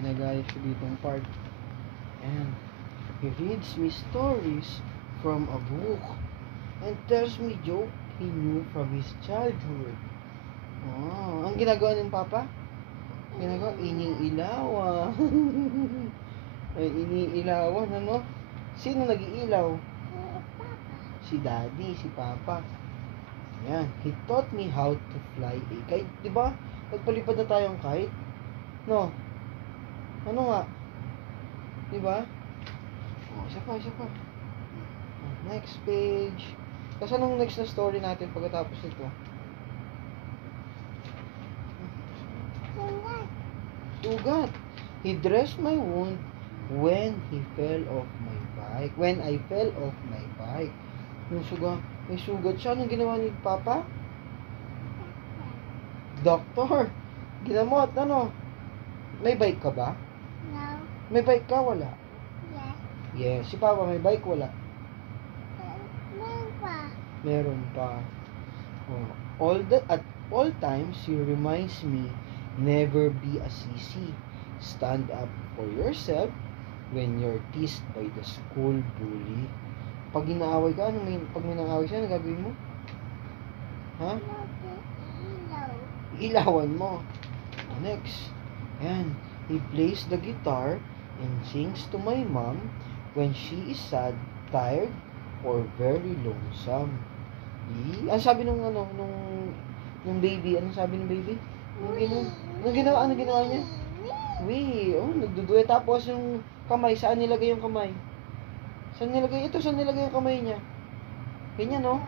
ginagaya siya ditong part. And he reads me stories from a book and tells me joke he knew from his childhood. Oh, ang ginagawa ng papa? Ginagawa, iniilawan. Ay, iniilawan, ano? Sino nag-iilaw? Si daddy, si papa. Yan. He taught me how to fly a kite. Diba? Nagpalipad na tayong kite. No? Ano nga? Diba? Oh, isa pa. Next page. Tapos anong next na story natin pagkatapos nito? Sugat. He dressed my wound when he fell off my bike. When I fell off my bike. Yung sugat. May sugat siya. Anong ginawa ni Papa? Doktor. Ginamot. Ano? May bike ka ba? No. May bike ka? Wala. Yes. Yes. Si Papa may bike? Wala. Meron pa. Meron pa. Oh. At all times, he reminds me, never be a sissy. Stand up for yourself when you're teased by the school bully. Pag inaaway ka, pag may nang-away siya, ano gagawin mo? Ha? Ilaw. Ilawan mo. Next. Ayan. He plays the guitar and sings to my mom when she is sad, tired, or very lonesome. Ano sabi nung baby? Anong sabi ng baby? Ano ginawa niya? Oh, nagduduya. Tapos yung kamay, saan nilagay yung kamay? Saan nilagay yung kamay niya? Ganyan, no?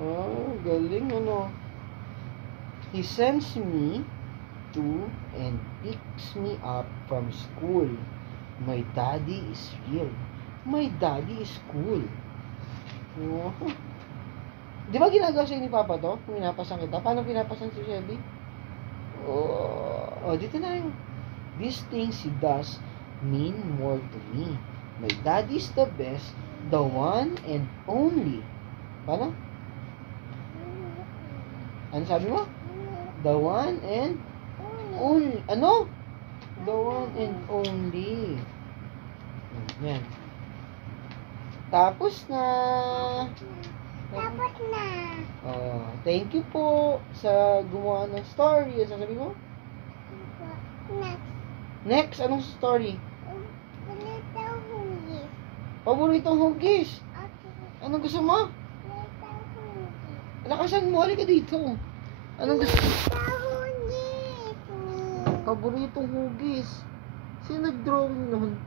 Oh, galing, ano? He sends me to and picks me up from school. My daddy is real. My daddy is cool. Oh. Di ba ginagawa sa'yo ni Papa to? Pinapasan kita. Paano pinapasan si Shelby? Oh, dito na yung these things he does mean more to me. My daddy's the best, the one and only. Paano? Ano sabi mo? The one and only. Ano? The one and only. Yan. Tapos na. Tapos na. Oh, thank you po sa gumawa ng story. Ano sasabi mo? Next. Next, anong story? Little hugis. Paboritong hugis. Okay. Anong gusto mo? Little hugis. Lakasan mo, halika dito. Anong gusto mo? Little hugis. Paboritong hugis. Sino nag-drawing nun?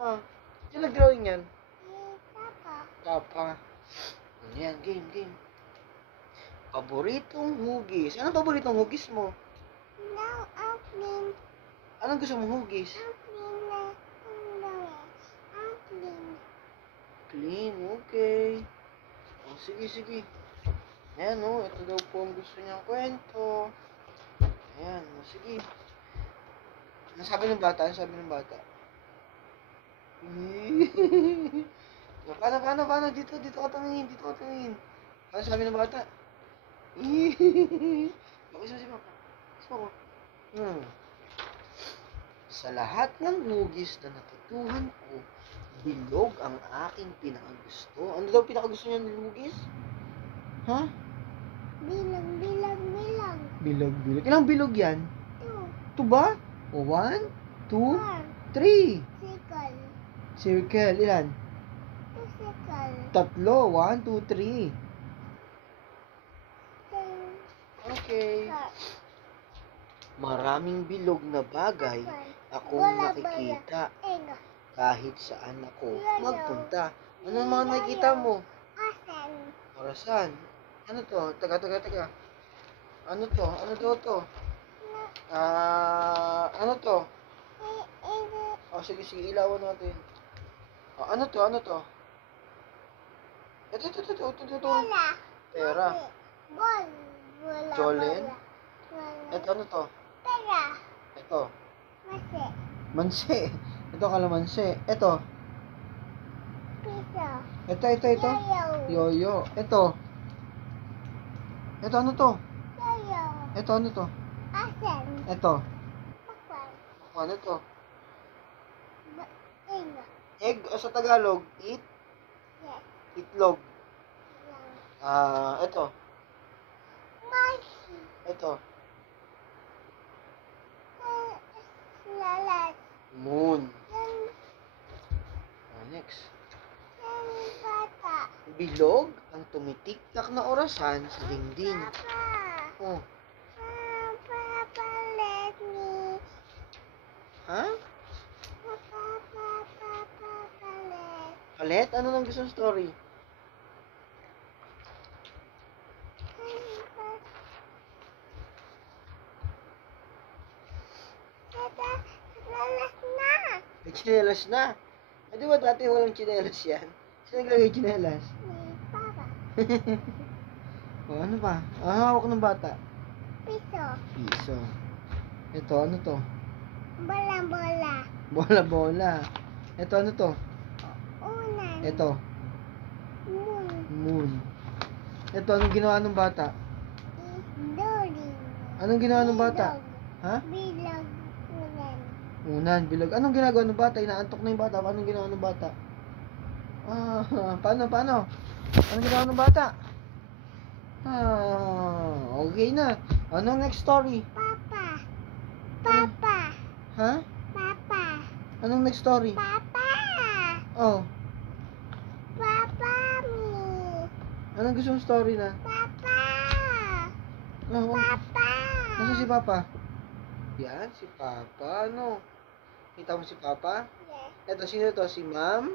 Ha? Sino nag-drawing yan? Papa. Papa. Yan, game. Paboritong hugis. Anong paboritong hugis mo? Now, clean. Anong gusto mong hugis? Clean na underwear. Clean. Clean, okay. Oh, sige. Ayan, ito daw po ang gusto niyang kwento. Ayan, sige. Ano sabi ng bata? Paano? Dito ka tumingin. Ano sabi ng bata? Bakit si Papa? Sa lahat ng hugis na natutuhan ko, bilog ang aking pinakagusto. Ano daw pinakagusto niya ng hugis? Ha? Bilang. Bilog. Ilang bilog yan? 2. 2 ba? O 1, 2, 4. 3. Circle. Circle, ilan? 2 circle. 3. 1, 2, 3. Okay. Maraming bilog na bagay akong nakikita kahit saan ako magpunta. Ano mga nakikita mo? Asan. Orasan. Ano to? Taga. Ano to? Ano to? Oh, sige, ilawan natin. Oh, ano to? Ito. Pera. Ball. Jolene. Ito, ano to? Pera. Ito. Masi. Manse. Ito, kalamanse. Ito. Piso. Ito. Yoyo. Ito, ano to? Yoyo. Ito, ano to? Masen. Ito. Bakwan. Ano to? Ino. Egg o sa Tagalog, eat, Yes. itlog. Lang. Ito. Masi. Ito. Lalat. Moon. Yan. Next. Yan bata. Bilog ang tumitiktak na orasan sa dingding. Papa. Oh. Papa, let me. Ha? Papa, let. Palit? Ano nang gusto story? Lalat na. May tsinelas na. Eh, di ba dati walang tsinelas yan? Saan naglagay tsinelas? Ni Papa. O, ano pa? Hawak ng bata. Piso. Piso. Ito, ano to? Bola-bola. Bola-bola. Ito, ano to? Unan. Ito, Moon. moon. Ito, anong ginawa ng bata? Doring. Anong ginawa ng bata? Ha? Bilog. Unan. Unan, bilog. Anong ginagawa ng bata? Inaantok na yung bata. Anong ginawa ng bata? Paano? Anong ginawa ng bata? Okay na. Anong next story? Papa. Papa. Ha? Papa. Anong next story? Papa. Oh, Papa me. anong gusto mong story na? Papa. Oh, Papa. nasa si Papa? Yan, si Papa. Ano? Kita mo si Papa? Yes. Eto, sino to? Si Ma'am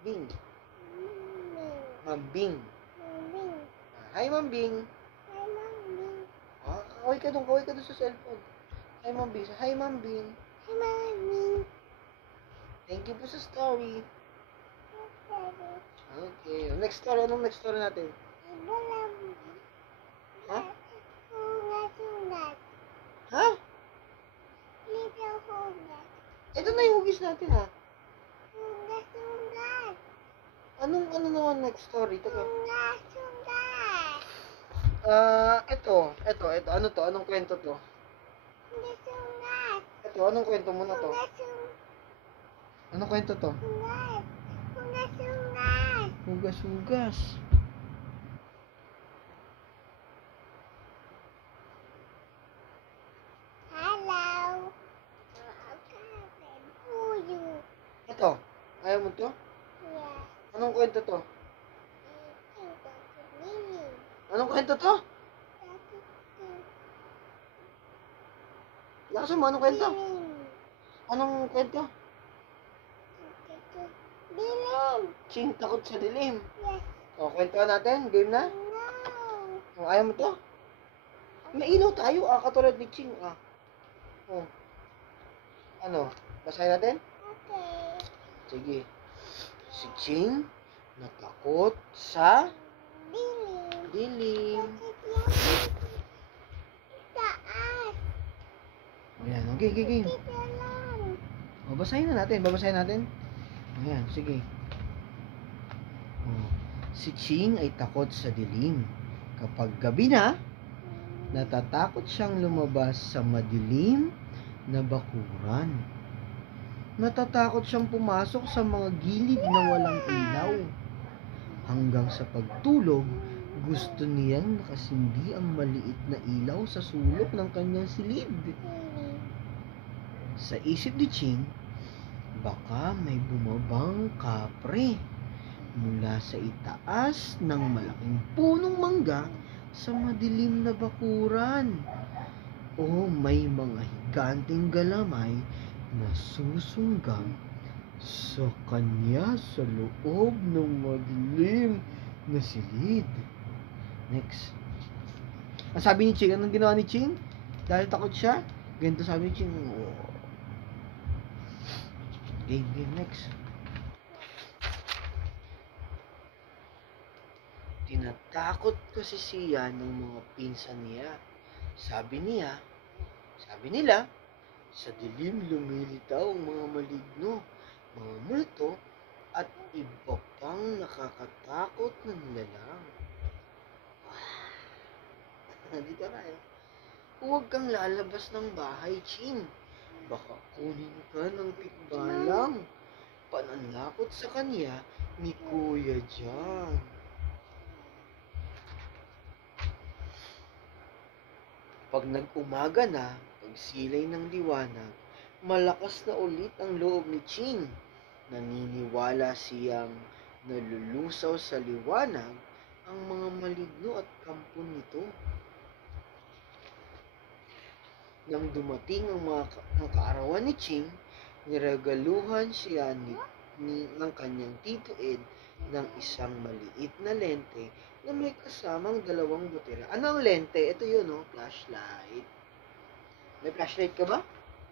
Bing. Ma'am Bing. Moving. Hi, Ma'am Bing. Hi, Mommy. Kaway ka doon sa cellphone. Hi, Ma'am Bing. Hi, Ma'am Bing. Hi, Mommy. Thank you po sa story. Daddy. Okay. Next story. Anong next story natin? Ibalam. Ha? Hungat-hungat. Ha? Little hungat. Ito na yung hugis natin, ha? Hungat-hungat. Ano naman next story? Teka. Hungat-hungat. Ito. Ano to? Anong kwento to? Hungat-hungat. Ito, anong kwento mo na to? Anong kwento to? Hungat. Hungat-hungat. Hugas. Hello. Puyo. Ito. Ayaw mo to? Yeah. Anong kwento to? Lily. Anong kwento to? Lakasan mo, anong kwento? Anong kwento? Dilim. Ching, takot sa dilim. Yes. O, kwentuhan natin. Game na? No. O, ayaw mo to? May ilaw tayo, katulad ni Ching, O. Ano? Basahin natin? Okay. Sige. Si Ching, natakot sa Dilim. dilim. Taas. Ayan, okay. Dito lang. O, babasahin natin. Ayan, sige. O, si Ching ay takot sa dilim. Kapag gabi na, natatakot siyang lumabas sa madilim na bakuran. Natatakot siyang pumasok sa mga gilid na walang ilaw. Hanggang sa pagtulog, gusto niyang nakasindi ang maliit na ilaw sa sulok ng kanyang silid. Sa isip ni Ching, baka may bumabang kapre mula sa itaas ng malaking punong mangga sa madilim na bakuran. O may mga higanteng galamay na susunggang sa kanya sa loob ng madilim na silid. Next. Ang sabi ni Ching, anong ginawa ni Ching? Dahil takot siya, ganito sabi ni Ching, Game, next. Tinatakot kasi siya ng mga pinsan niya. Sabi nila, sa dilim lumilitaw ang mga maligno, mga multo, at iba pang nakakatakot na nilalang. Dito tayo. Huwag kang lalabas ng bahay, Ching. Baka kunin ka ng tikbalang. Pananakot sa kanya ni Kuya Jan. Pag nag-umaga na, pagsilay ng liwanag, malakas na ulit ang loob ni Ching. Naniniwala siyang nalulusaw sa liwanag ang mga maligno at kampon nito. Nang dumating ang kaarawan ni Ching, niregaluhan siya ng kanyang Tito Ed ng isang maliit na lente na may kasamang dalawang butera. Ano ang lente? Ito yun, oh, flashlight. May flashlight ka ba?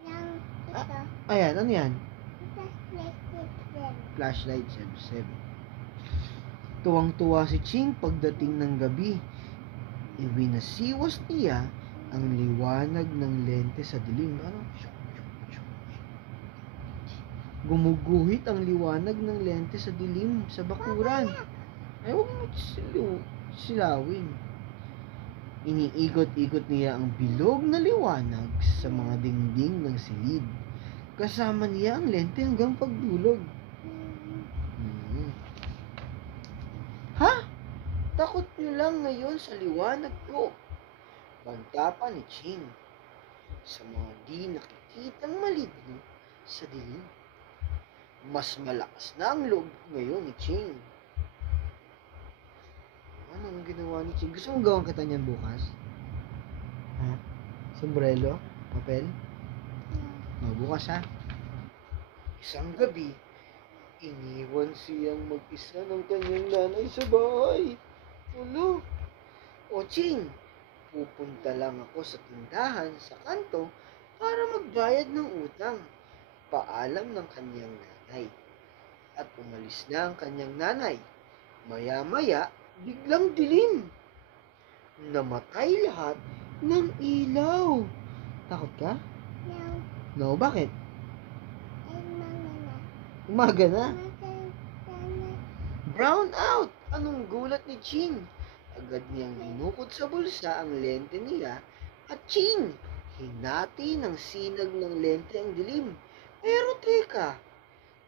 Yang Ah. ito. Ayan, ano yan? Flashlight. Flashlight 77. Tuwang-tuwa si Ching pagdating ng gabi. Iwinasiwas niya ang liwanag ng lente sa dilim. Ano? Gumuguhit ang liwanag ng lente sa dilim sa bakuran. Ay, huwag mo silawin. Iniikot-ikot niya ang bilog na liwanag sa mga dingding ng silid. Kasama niya ang lente hanggang pagdulog. Ha? Takot niyo lang ngayon sa liwanag ko. Banta pa ni Ching. Sa mga di nakikitang maligno sa dilim. Mas malakas na ang loob ngayon ni Ching. Anong ginawa ni Ching? Gusto mong gawang kita niyan bukas? Ha? Sombrero? Papel? Bukas ha? Isang gabi, iniwan siyang mag-isa ng kanyang nanay sa bahay. Ulo. O Ching, pupunta lang ako sa tindahan sa kanto para magbayad ng utang. Paalam ng kanyang nanay. At umalis na ang kanyang nanay. Maya-maya, biglang dilim. Namatay lahat ng ilaw. Takot ka? Yang No, bakit? mana. Umaga na. Sana. Brown out! Anong gulat ni Ching? Agad niyang hinukot sa bulsa ang lente niya at Ching! Hinati ng sinag ng lente ang dilim. Pero teka,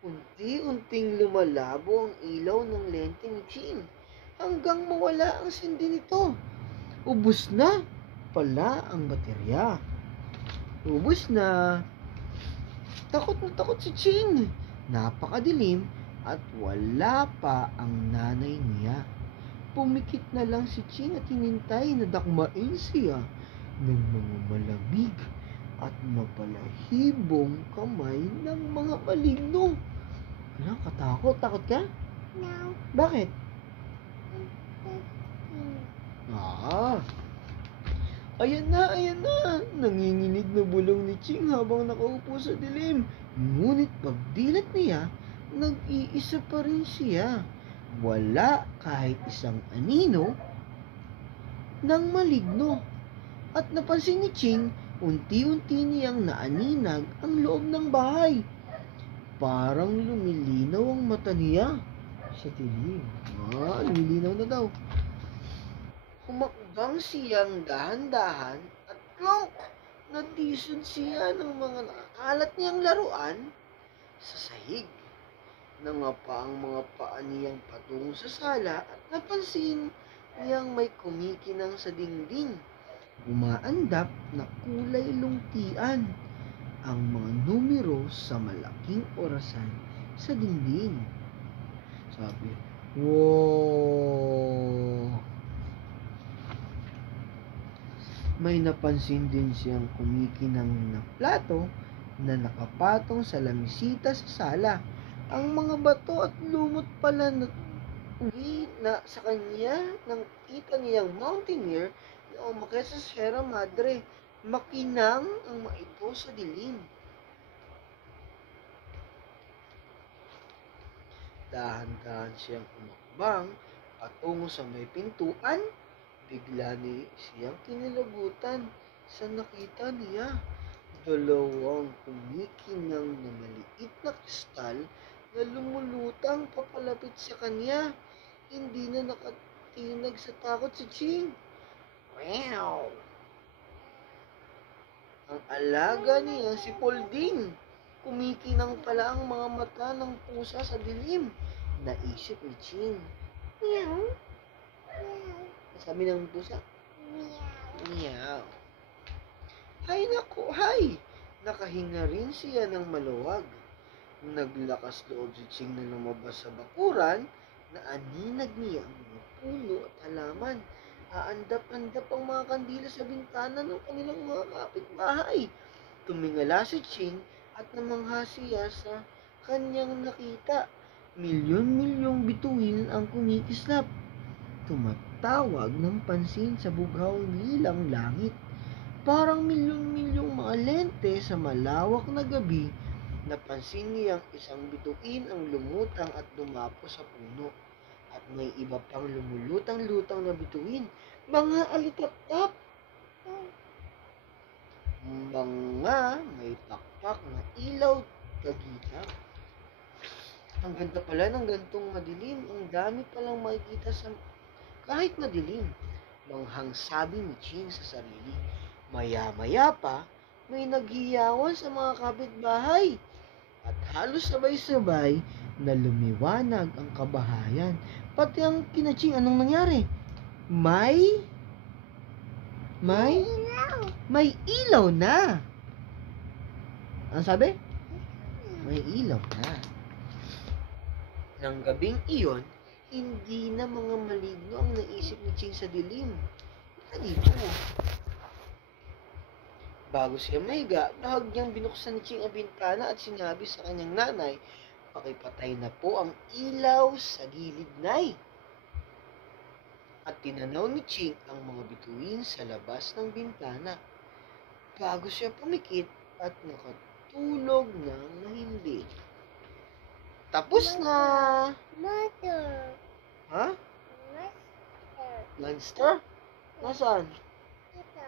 unti-unting lumalabo ang ilaw ng lente ni Ching hanggang mawala ang sindi nito. Ubus na pala ang baterya. Ubus na. Takot na takot si Ching. Napakadilim at wala pa ang nanay niya. Pumikit na lang si Ching at hinintay na dakmain siya ng mga malamig at mapalahibong kamay ng mga maligno. Wala, katakot. Takot ka? No. Bakit? Ayan na, ayan na. Nanginginig na bulong ni Ching habang nakaupo sa dilim. Ngunit pagdilat niya, nag-iisa pa rin siya. Wala kahit isang anino ng maligno. At napansin ni Ching, unti-unti niyang naaninag ang loob ng bahay. Parang lumilinaw ang mata niya sa dilim. Lumilinaw na daw. Humakbang siyang dahan-dahan at plonk! Natisod siya ng mga nakakalat niyang laruan sa sahig. Nangapa ang mga paa niyang patungo sa sala at napansin niyang may kumikinang sa dingding. Umaandap na kulay lungtian ang mga numero sa malaking orasan sa dingding. Sabi, wow! May napansin din siyang kumikinang na plato na nakapatong sa lamisita sa sala. Ang mga bato at lumot pala na uwi na sa kanya ng tita niyang mountaineer na umakyat sa Sierra Madre. Makinang ang mga ito sa dilim. Dahan-dahan siyang umakbang patungo sa may pintuan. Bigla siyang kinilabutan sa nakita niya. Dalawang kumikinang na maliit na kristal na lumulutang papalapit sa kanya. Hindi na nakatinag sa takot si Ching. Wow! Ang alaga niya si Polding. Kumikinang pala ang mga mata ng pusa sa dilim. Naisip ni Ching. Meow. Meow. Sabi ng pusa, Meow. meow. Hay naku, hay! Nakahinga rin siya ng maluwag. Naglakas loob si Ching na lumabas sa bakuran na aninag niya ang mga puno at halaman. Aandap-andap ang mga kandila sa bintana ng kanilang mga kapitbahay. Tumingala si Ching at namangha siya sa kanyang nakita. Milyon-milyong bituin ang kumikislap. Tumatawag ng pansin sa bughaw nilang langit. Parang milyon-milyong mga lente sa malawak na gabi. Napansin niyang isang bituin ang lumutang at dumapo sa puno. At may iba pang lumulutang-lutang na bituin. Mga alitap-tap. Mga may pakpak na ilaw kagita. Ang ganda pala ng gantong madilim. Ang dami palang makikita sa kahit madilim. Manghang sabi ni Ching sa sarili. Maya-maya pa, may naghiyawan sa mga kapitbahay. At halos sabay-sabay na lumiwanag ang kabahayan. Pati ang kinaching, anong nangyari? May ilaw na. Ano sabi? May ilaw na. Nang gabing iyon, hindi na mga maligno ang naisip ni Ching sa dilim. Dito. Bago siya mahiga, bahagyang binuksan ni Ching ang bintana at sinabi sa kanyang nanay, pakipatay na po ang ilaw sa gilid, nay. At tinanaw ni Ching ang mga bituin sa labas ng bintana. Bago siya pumikit at nakatulog ng mahimbing. Tapos na! Mother. Ha? Monster. Monster? Nasaan? Ito.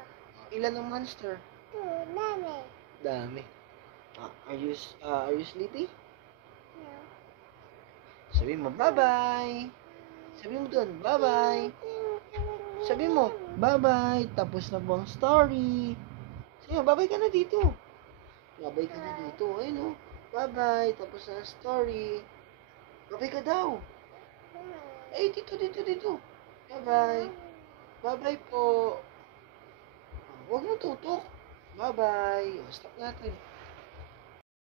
Ilan ang monster? Ito. Dami. Dami. Are you sleepy? No. Sabi mo, bye-bye! Sabi mo doon, bye-bye! Sabi mo, bye-bye! Tapos na po ang story! Sabi mo, bye-bye ka na dito! Bye-bye ka na dito. Ayun o. Bye-bye! Tapos na ang story! Bye-bye ka daw! Eh, dito! Bye-bye! Bye-bye po! Huwag mo tutok! Bye-bye! Stop natin.